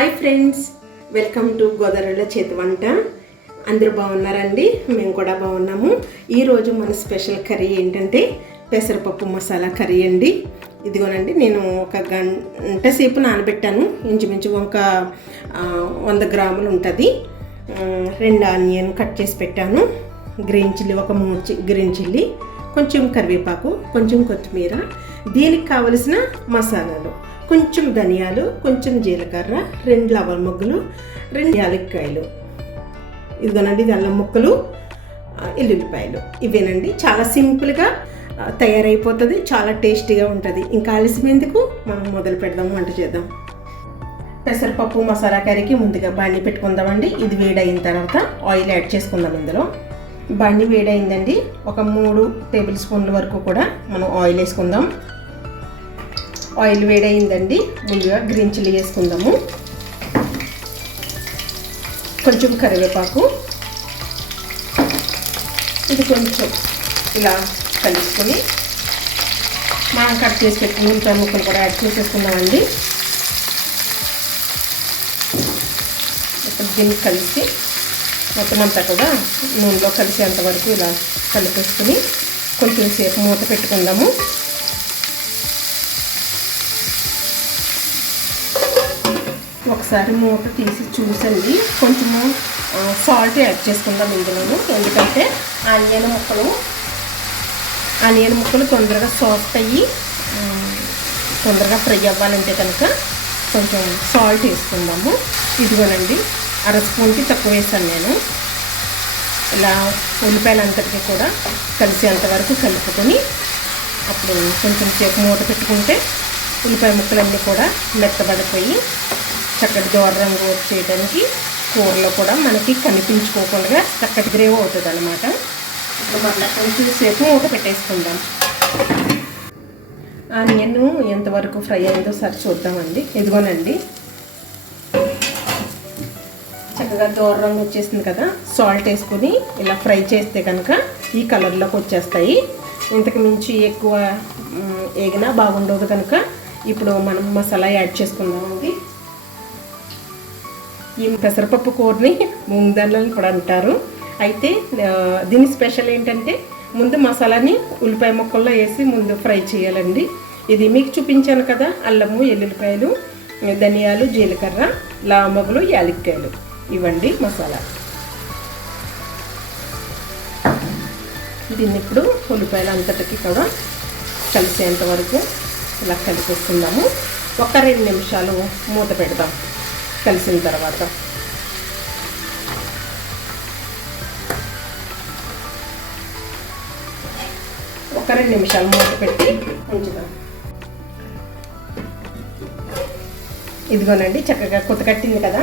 Hi friends welcome to గోదావరిలో చేతి వంట. అందరూ బాగున్నారండి? మేము కూడా బాగున్నాము. ఈరోజు మన స్పెషల్ కర్రీ ఏంటంటే పెసరపప్పు మసాలా కర్రీ అండి. ఇదిగోనండి నేను ఒక గంట సేపు నానబెట్టాను. ఇంచుమించు ఒక వంద గ్రాములు ఉంటుంది. రెండు ఆనియన్ కట్ చేసి పెట్టాను. గ్రీన్ చిల్లీ ఒక మూడు గ్రీన్ చిల్లీ కొంచెం కరివేపాకు కొంచెం కొత్తిమీర. దీనికి కావలసిన మసాలాలు. కొంచెం ధనియాలు కొంచెం జీలకర్ర రెండు లవల ముగ్గులు రెండు యాలక్కాయలు. ఇదిగోనండి ఇది అల్లం ముక్కలు ఎల్లుల్లిపాయలు. ఇవేనండి చాలా సింపుల్గా తయారైపోతుంది చాలా టేస్టీగా ఉంటుంది. ఇంకా ఆలస్యం ఎందుకు? మనం మొదలు పెడదాం వంట చేద్దాం. పెసరపప్పు మసాలా కర్రీకి ముందుగా బాండి పెట్టుకుందామండి. ఇది వేడైన తర్వాత ఆయిల్ యాడ్ చేసుకుందాం ఇందులో. బాండి వేడైందండి. ఒక మూడు టేబుల్ స్పూన్ల వరకు కూడా మనం ఆయిల్ వేసుకుందాం. ఆయిల్ వేడైందండి. ముందుగా గ్రీన్ చిల్లీ వేసుకుందాము. కొంచెం కరివేపాకు. ఇది కొంచెం ఇలా కలుసుకొని మనం కట్ చేసి పెట్టుకుని ఉల్లిపాయ ముక్కలు కూడా యాడ్ చేసేసుకుందామండి. ఇప్పుడు దీన్ని కలిసి మొత్తం అంతా కూడా నూనెలో కలిసేంత వరకు ఇలా కలిపేసుకుని కొంచెం సేపు మూత పెట్టుకుందాము. ఒకసారి మూత తీసి చూసండి. కొంచెము సాల్ట్ యాడ్ చేసుకుందాం ఇందులోను. ఎందుకంటే ఆనియన్ ముక్కలు ఆనియన్ ముక్కలు తొందరగా సాఫ్ట్ అయ్యి తొందరగా ఫ్రై అవ్వాలంటే కనుక కొంచెం సాల్ట్ వేసుకుందాము. ఇదిగోనండి అర స్పూన్కి తక్కువ వేసాను నేను. ఇలా ఉల్లిపాయలు అంతటికి కూడా కలిసేంత వరకు కలుపుకొని అప్పుడు కొంచెం సేపు మూత పెట్టుకుంటే ఉల్లిపాయ ముక్కలన్నీ కూడా మెత్తబడిపోయి చక్కటి దోర రంగు వచ్చేయడానికి కూరలో కూడా మనకి కనిపించుకోకుండా చక్కటి గ్రేవ్ అవుతుంది అనమాట ఇప్పుడు మళ్ళీ కొంచెం సేపు మూత పెట్టేసుకుందాం. ఆనియన్ ఎంతవరకు ఫ్రై అయిందో సరి చూద్దామండి. ఇదిగోనండి. చక్కగా దోర రంగు వచ్చేసింది కదా. సాల్ట్ వేసుకొని ఇలా ఫ్రై చేస్తే కనుక ఈ కలర్లోకి వచ్చేస్తాయి. ఇంతకు మించి ఎక్కువ ఏగినా బాగుండదు కనుక ఇప్పుడు మనం మసాలా యాడ్ చేసుకుందామండి. ఈ పెసరపప్పు కూరని ముందలని కూడా అంటారు. అయితే దీని స్పెషల్ ఏంటంటే ముందు మసాలాని ఉల్లిపాయ ముక్కల్లో వేసి ముందు ఫ్రై చేయాలండి. ఇది మీకు చూపించాను కదా అల్లము ఎల్లుల్లిపాయలు ధనియాలు జీలకర్ర లామగులు యాలక్కాయలు. ఇవ్వండి మసాలా. దీన్ని ఇప్పుడు ఉల్లిపాయలు అంతటికి కూడా కలిసేంత వరకు ఇలా కలిపేసుకుందాము. ఒక రెండు నిమిషాలు మూత పెడదాం. కలిసిన తర్వాత. ఒక రెండు నిమిషాలు మూత పెట్టి ఉంచుదాం. ఇదిగోనండి చక్కగా కొత్త కట్టింది కదా?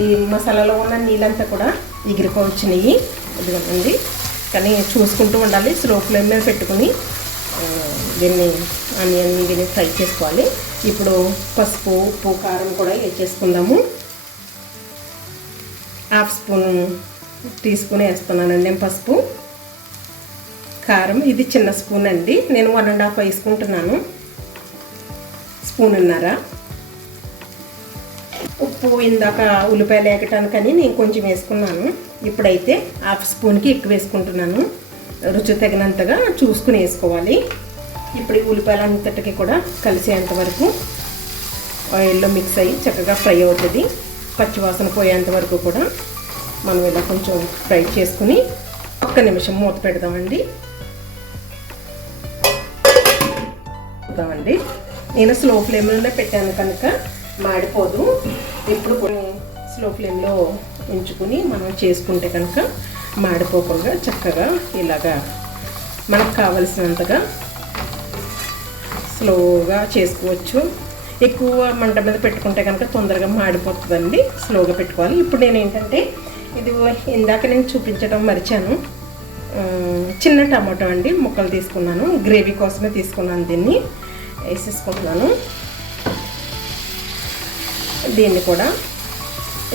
ఈ మసాలాలో ఉన్న నీళ్ళంతా కూడా ఎగిరిపోవచ్చినాయి. ఇదిగోనండి కానీ చూసుకుంటూ ఉండాలి. స్లో ఫ్లేమ్ మీద పెట్టుకుని దీన్ని ఆనియన్ దీన్ని ఫ్రై చేసుకోవాలి. ఇప్పుడు పసుపు ఉప్పు కారం కూడా వేసేసుకుందాము హాఫ్ స్పూన్ తీసుకుని వేస్తున్నానండి నేను పసుపు. కారం ఇది చిన్న స్పూన్ అండి. నేను వన్ అండ్ హాఫ్ వేసుకుంటున్నాను. స్పూన్ ఉన్నారా ఉప్పు ఇందాక ఉల్లిపాయలు లేకటానికని నేను కొంచెం వేసుకున్నాను. ఇప్పుడైతే హాఫ్ స్పూన్కి ఎక్కువ వేసుకుంటున్నాను. రుచి తగినంతగా చూసుకుని వేసుకోవాలి. ఇప్పుడు ఉల్లిపాయలు అంతటికి కూడా కలిసేంత వరకు ఆయిల్లో మిక్స్ అయ్యి చక్కగా ఫ్రై అవుతుంది. పచ్చివాసన పోయేంత వరకు కూడా మనం ఇలా కొంచెం ఫ్రై చేసుకుని ఒక్క నిమిషం మూత పెడదామండి. చూద్దామండి. నేను స్లో ఫ్లేమ్లోనే పెట్టాను కనుక మాడిపోదు. ఇప్పుడు కొన్ని స్లో ఫ్లేమ్లో ఉంచుకుని మనం చేసుకుంటే కనుక మాడిపోకుండా చక్కగా ఇలాగా మనకు కావలసినంతగా స్లోగా చేసుకోవచ్చు. ఎక్కువ మంట మీద పెట్టుకుంటే కనుక తొందరగా మాడిపోతుందండి. స్లోగా పెట్టుకోవాలి. ఇప్పుడు నేను ఏంటంటే ఇది ఇందాక నేను చూపించడం మరిచాను. చిన్న టమాటో అండి ముక్కలు తీసుకున్నాను. గ్రేవీ కోసమే తీసుకున్నాను దీన్ని. వేసేసుకుంటున్నాను. దీన్ని కూడా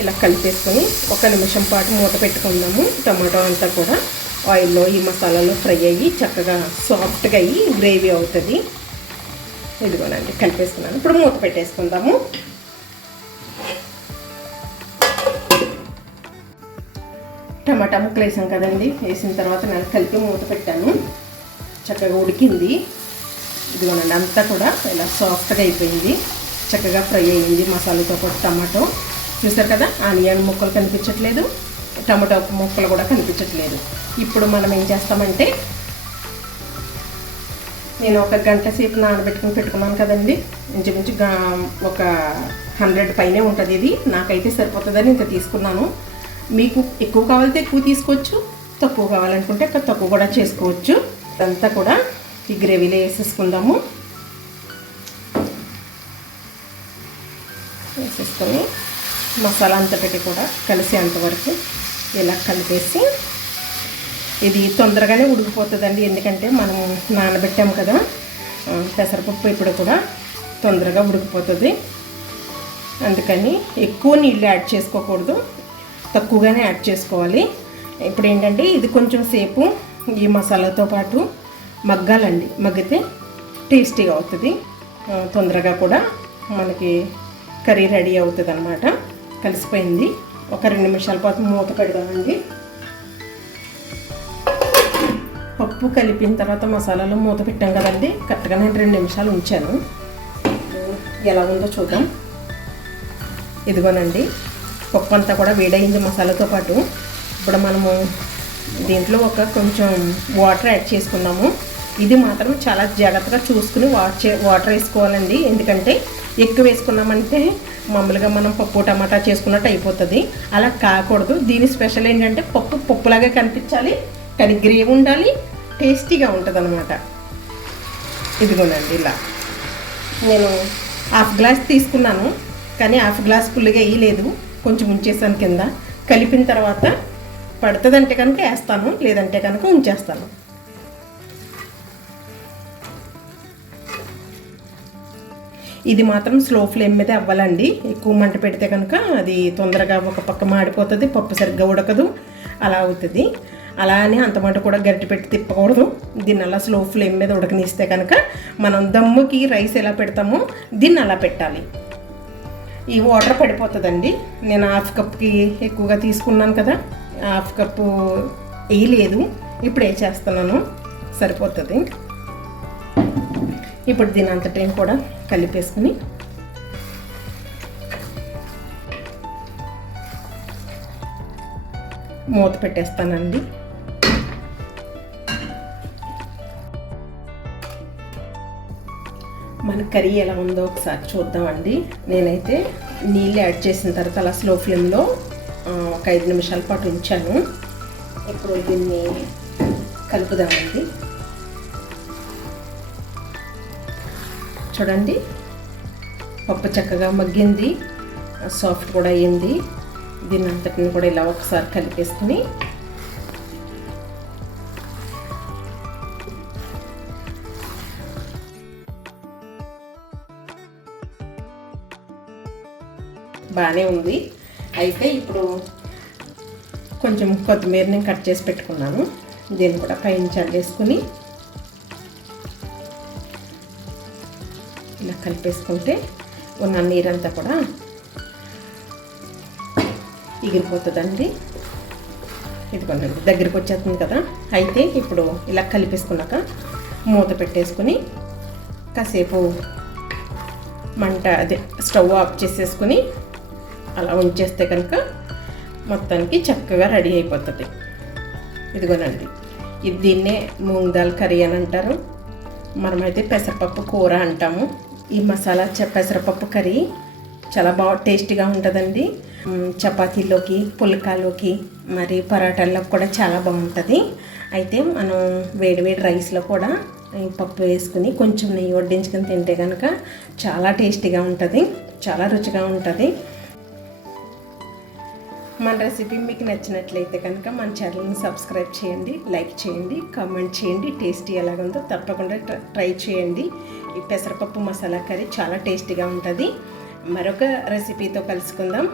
ఇలా కలిపేసుకొని ఒక నిమిషం పాటు మూత పెట్టుకుందాము. టమాటో అంతా కూడా ఆయిల్లో ఈ మసాలాలో ఫ్రై అయ్యి చక్కగా సాఫ్ట్గా అయ్యి గ్రేవీ అవుతుంది. ఇదిగోనండి కలిపేసుకున్నాను. ఇప్పుడు మూత పెట్టేసుకుందాము. టమాటా ముక్కలు వేసాం కదండి. వేసిన తర్వాత నేను కలిపి మూత పెట్టాను. చక్కగా ఉడికింది. ఇదిగోనండి అంతా కూడా ఇలా సాఫ్ట్గా అయిపోయింది. చక్కగా ఫ్రై అయింది మసాలాతో పాటు టమాటో. చూసారు కదా ఆనియన్ ముక్కలు కనిపించట్లేదు. టమాటో ముక్కలు కూడా కనిపించట్లేదు. ఇప్పుడు మనం ఏం చేస్తామంటే నేను ఒక గంట సేపు నానబెట్టుకుని పెట్టుకున్నాను కదండి. ఇంచుమించు ఒక హండ్రెడ్ పైనే ఉంటుంది ఇది. నాకైతే సరిపోతుందని ఇంకా తీసుకున్నాను. మీకు ఎక్కువ కావాలంటే ఎక్కువ తీసుకోవచ్చు. తక్కువ కావాలనుకుంటే అక్కడ తక్కువ కూడా చేసుకోవచ్చు. ఇదంతా కూడా ఈ గ్రేవీలో వేసేసుకుందాము. వేసేసుకొని మసాలా అంతటికి కూడా కలిసి అంతవరకు ఇలా కలిపేసి ఇది తొందరగానే ఉడికిపోతుందండి. ఎందుకంటే మనం నానబెట్టాం కదా. పెసరపప్పు ఇప్పుడు కూడా తొందరగా ఉడికిపోతుంది. అందుకని ఎక్కువ నీళ్ళు యాడ్ చేసుకోకూడదు. తక్కువగానే యాడ్ చేసుకోవాలి. ఇప్పుడు ఏంటంటే ఇది కొంచెం సేపు ఈ మసాలాతో పాటు మగ్గాలండి. మగ్గితే టేస్టీగా అవుతుంది. తొందరగా కూడా మనకి కర్రీ రెడీ అవుతుంది అనమాట కలిసిపోయింది. ఒక రెండు నిమిషాల పాటు మూత పెడదామండి పప్పు కలిపిన తర్వాత మసాలాలో మూత పెట్టాం కదండి. కరెక్ట్గా నేను రెండు నిమిషాలు ఉంచాను. ఎలా ఉందో చూద్దాం. ఇదిగోనండి పప్పు అంతా కూడా వేడైంది మసాలాతో పాటు. ఇప్పుడు మనము దీంట్లో ఒక కొంచెం వాటర్ యాడ్ చేసుకున్నాము ఇది మాత్రం చాలా జాగ్రత్తగా చూసుకుని వాటర్ వాటర్ వేసుకోవాలండి. ఎందుకంటే ఎక్కువ వేసుకున్నామంటే మామూలుగా మనం పప్పు టమాటా చేసుకున్నట్టు అయిపోతుంది. అలా కాకూడదు. దీని స్పెషల్ ఏంటంటే పప్పు పప్పులాగా కనిపించాలి. కానీ గ్రేవ్ ఉండాలి. టేస్టీగా ఉంటుంది అనమాట ఇదిగోనండి ఇలా. నేను హాఫ్ గ్లాస్ తీసుకున్నాను కానీ హాఫ్ గ్లాస్ ఫుల్గా వేయలేదు కొంచెం ఉంచేసాను కింద. కలిపిన తర్వాత పడుతుందంటే కనుక వేస్తాను లేదంటే కనుక ఉంచేస్తాను. ఇది మాత్రం స్లో ఫ్లేమ్ మీద అవ్వాలండి. ఎక్కువ మంట పెడితే కనుక అది తొందరగా ఒక పక్క మాడిపోతుంది పప్పు సరిగ్గా ఉడకదు అలా అవుతుంది. అలా అని అంతమంట కూడా గరిటె పెట్టి తిప్పకూడదు. దీన్ని అలా స్లో ఫ్లేమ్ మీద ఉడకనిస్తే కనుక మనం దమ్ముకి రైస్ ఎలా పెడతామో దీన్ని అలా పెట్టాలి. ఈ వాటర్ పడిపోతుందండి. నేను హాఫ్ కప్కి ఎక్కువగా తీసుకున్నాను కదా హాఫ్ కప్పు వేయలేదు. ఇప్పుడు వేసేస్తున్నాను. సరిపోతుంది. ఇప్పుడు దీని అంత టైం కూడా కలిపేసుకుని మూత పెట్టేస్తానండి. మన కర్రీ ఎలా ఉందో ఒకసారి చూద్దామండి. నేనైతే నీళ్ళు యాడ్ చేసిన తర్వాత అలా స్లో ఫ్లేమ్లో ఒక ఐదు నిమిషాల పాటు ఉంచాను. ఇప్పుడు దీన్ని కలుపుదామండి. చూడండి పప్పు చక్కగా మగ్గింది సాఫ్ట్ కూడా అయ్యింది. దీన్ని అంతటిని కూడా ఇలా ఒకసారి కలిపేసుకుని బాగానే ఉంది. అయితే ఇప్పుడు కొంచెం కొత్తిమీరని కట్ చేసి పెట్టుకున్నాను. దీన్ని కూడా పైన చల్లేసుకుని ఇలా కలిపేసుకుంటే ఉన్న నీరంతా కూడా ఎగిరిపోతుందండి ఇదిగోనండి దగ్గరికి వచ్చేస్తుంది కదా. అయితే ఇప్పుడు ఇలా కలిపేసుకున్నాక మూత పెట్టేసుకుని కాసేపు మంట అదే స్టవ్ ఆఫ్ చేసేసుకుని అలా ఉంచేస్తే కనుక మొత్తానికి చక్కగా రెడీ అయిపోతుంది. ఇదిగోనండి ఇది దీన్నే మూంగ్ దాల్ కర్రీ అని అంటారు. మనమైతే పెసరపప్పు కూర అంటాము. ఈ మసాలా చ- పెసరపప్పు కర్రీ చాలా బాగా టేస్టీగా ఉంటుందండి. చపాతీలోకి పుల్కాలోకి మరి పరాటాల్లోకి కూడా చాలా బాగుంటుంది. అయితే మనం వేడివేడి రైస్లో కూడా ఈ పప్పు వేసుకుని కొంచెం నెయ్యి వడ్డించుకొని తింటే కనుక చాలా టేస్టీగా ఉంటుంది. చాలా రుచిగా ఉంటుంది. మన రెసిపీ మీకు నచ్చినట్లయితే కనుక మన ఛానల్ని సబ్స్క్రైబ్ చేయండి లైక్ చేయండి కామెంట్ చేయండి టేస్టీ ఎలాగుందో తప్పకుండా ట్ర- ట్రై చేయండి. ఈ పెసరపప్పు మసాలా కర్రీ చాలా టేస్టీగా ఉంటుంది. మరొక రెసిపీతో కలుసుకుందాం.